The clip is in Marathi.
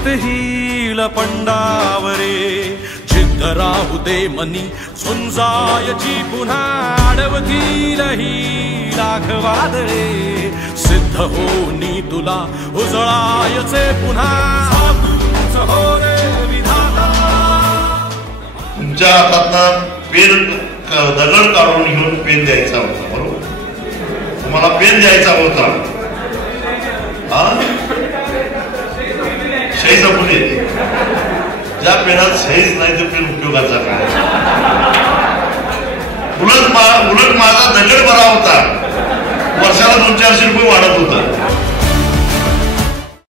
मातीत हिल पंडावरे जिद्द राहू दे मनी झुंजायची पुन्हा अडवतील ही लाख वादळे सिद्ध होनी तुला उजळायचे पुन्हा हो रे विधाता। तुमच्या हातातनं पेन दगड काढून घेऊन पेन द्यायचा होता, बरोबर? तुम्हाला पेन द्यायचा होता, सही जपून येते। ज्या पेनात सहीच नाही तो पेन उपयोगाचा काय? उलट माझा दगड बरा होता, वर्षाला 200-400 रुपये वाढत होता।